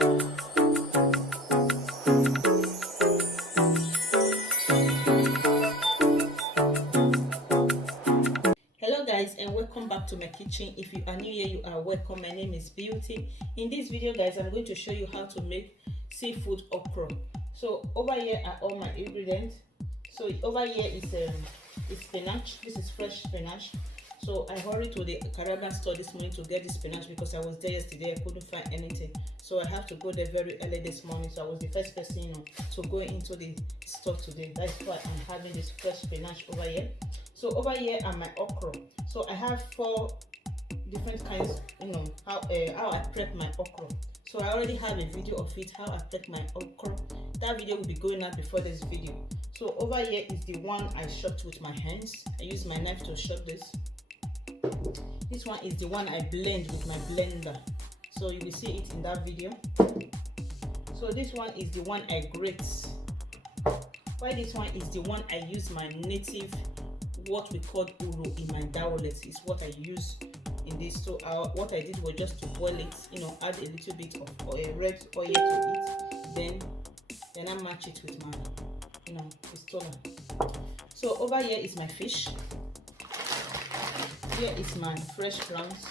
Hello guys, and welcome back to my kitchen. If you are new here, you are welcome. My name is Beauty. In this video guys, I'm going to show you how to make seafood okra. So over here are all my ingredients. So over here is spinach. This is fresh spinach. So I hurried to the Caribbean store this morning to get the spinach because I was there yesterday. I couldn't find anything, so I have to go there very early this morning. So I was the first person, to go into the store today. That's why I'm having this fresh spinach over here. So over here are my okra. So I have 4 different kinds, how I prep my okra. So I already have a video of it, how I prep my okra. That video will be going out before this video. So over here is the one I chopped with my hands. I use my knife to chop this. This one is the one I blend with my blender. So you will see it in that video. So this one is the one I grate. While this one is the one I use my native, what we call okro in my dowlet, is what I use in this. So what I did was just to boil it, add a little bit of red oil to it, then I match it with my pistola. So over here is my fish. Here is my fresh prawns.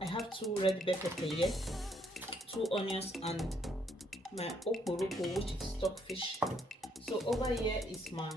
I have 2 red bell pepper here, 2 onions, and my okro, which is stockfish. So over here is my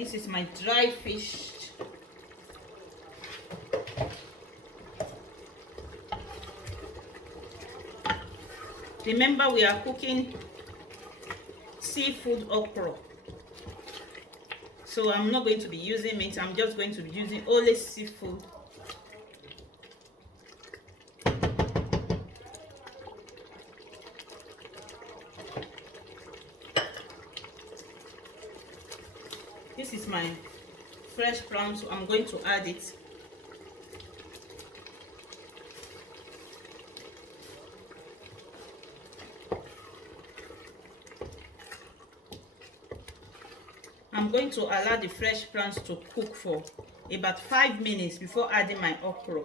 This is my dry fish. Remember, we are cooking seafood okra, so I'm not going to be using meat. I'm just going to be using only seafood. This is my fresh prawn, so I'm going to add it. I'm going to allow the fresh prawns to cook for about 5 minutes before adding my okra.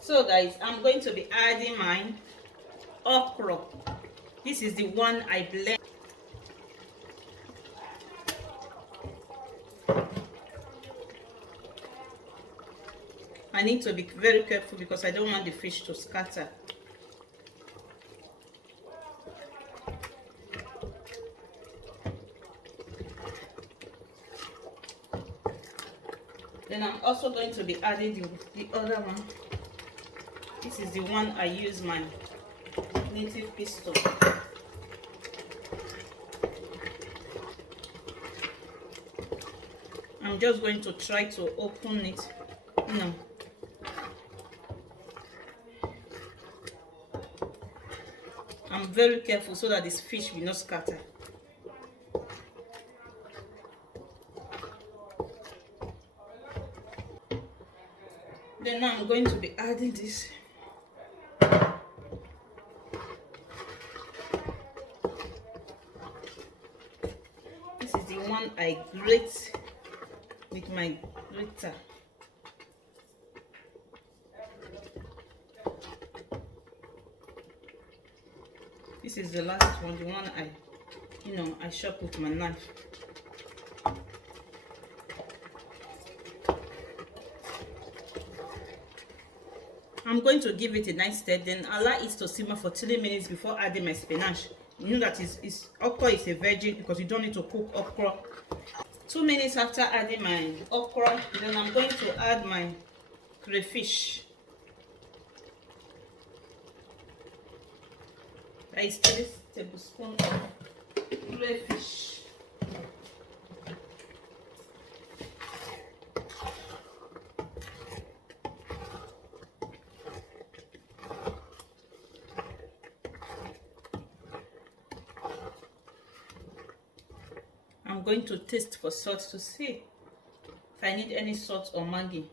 So guys, I'm going to be adding my okra. This is the one I blend. I need to be very careful because I don't want the fish to scatter. Then I'm also going to be adding the other one. This is the one I use my native pistol. I'm just going to try to open it. No. I'm very careful so that this fish will not scatter. Then now I'm going to be adding this. This is the one I grate with my grater. This is the last one, the one I chop with my knife. I'm going to give it a nice stir, then allow it to simmer for 3 minutes before adding my spinach. You know that okra is a veggie because you don't need to cook okra. 2 minutes after adding my okra, then I'm going to add my crayfish. That is 3 tablespoons of crayfish. I'm going to taste for salt to see if I need any salt or Maggi.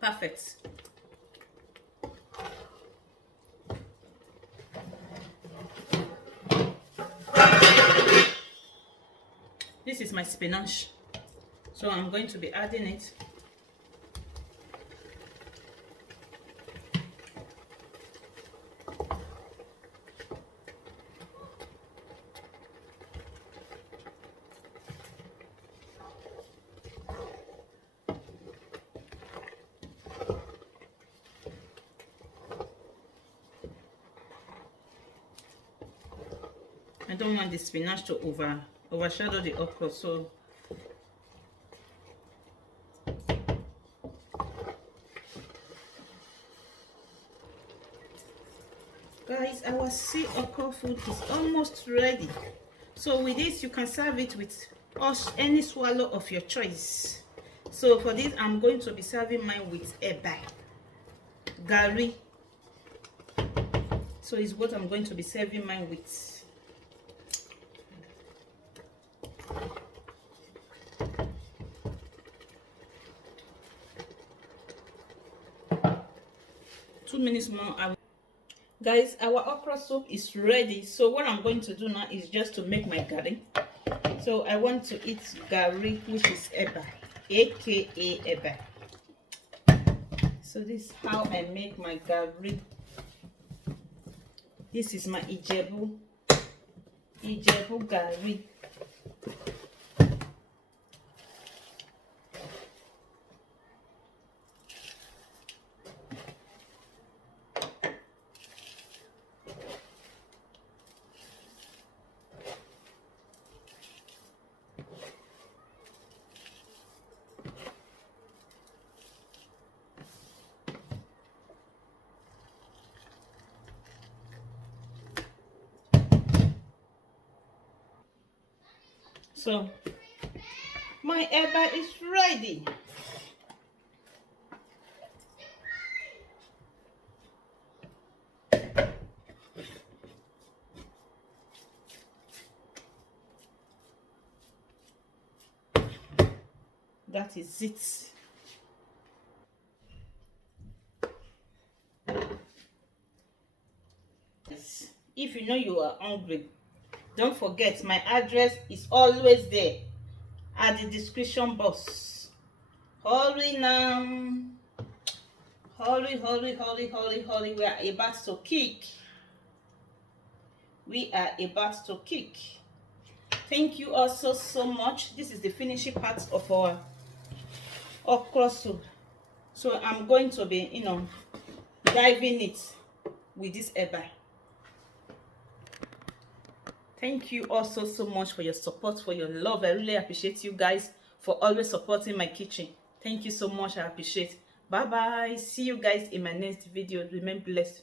Perfect. This is my spinach, so I'm going to be adding it. I don't want the spinach to overshadow the okra, so guys, our sea okra food is almost ready. So with this, you can serve it with any swallow of your choice. So for this, I'm going to be serving mine with eba, gari. So it's what I'm going to be serving mine with. Two minutes more. Guys, our okra soup is ready. So what I'm going to do now is just to make my gari. So I want to eat gari, which is eba, aka eba. So this is how I make my gari. This is my Ijebu gari. So my eba is ready. That is it. If you know you are hungry, don't forget my address is always there at the description box. Hurry now. Hurry, hurry, hurry, hurry, hurry. We are about to kick. We are about to kick. Thank you all so much. This is the finishing part of our okra soup. So I'm going to be, diving it with this eba. Thank you all so much for your support, for your love. I really appreciate you guys for always supporting my kitchen. Thank you so much. I appreciate. Bye bye. See you guys in my next video. Remain blessed.